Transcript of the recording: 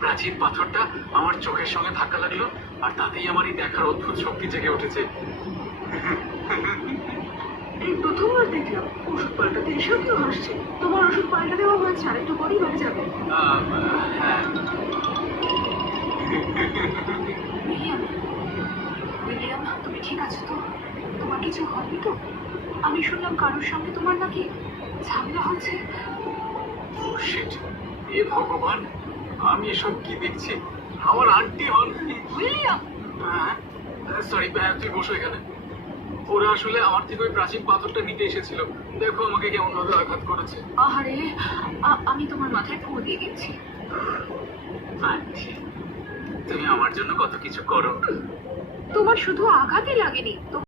প্রাচীন পাথরটা আমার চোখের সঙ্গে ধাক্কা লাগলো, আর তাতেই আমার এই দেখার অদ্ভুত শক্তি জেগে উঠেছে। এই প্রথমবার দেখলাম ওষুধ পাল্টাতে এসেও কেউ হাসছে। তোমার ওষুধ পাল্টা দেওয়া হয়েছে, আর একটু পরেই বাড়ি যাবে। হ্যাঁ। উইলিয়াম, উইলিয়াম, তুমি ঠিক আছো তো? তোমার কিছু হয়নি তো? আমি শুনলাম কারোর সঙ্গে তোমার নাকি ঝামেলা হয়েছে। Oh shit! এ ভগবান, আমি এসব কি দেখছি? আমার আন্টি হন। উইলিয়াম, সরি, তুই বসো এখানে। ওরা আসলে আমার থেকে ওই প্রাচীন পাথরটা নিতে এসেছিল। দেখো আমাকে কেমন ভাবে আঘাত করেছে। আহারে, আমি তোমার মাথায় ফু দিয়ে দিচ্ছি। আন্টি, তুমি আমার জন্য কত কিছু করো। তোমার শুধু আঘাতই লাগেনি তো।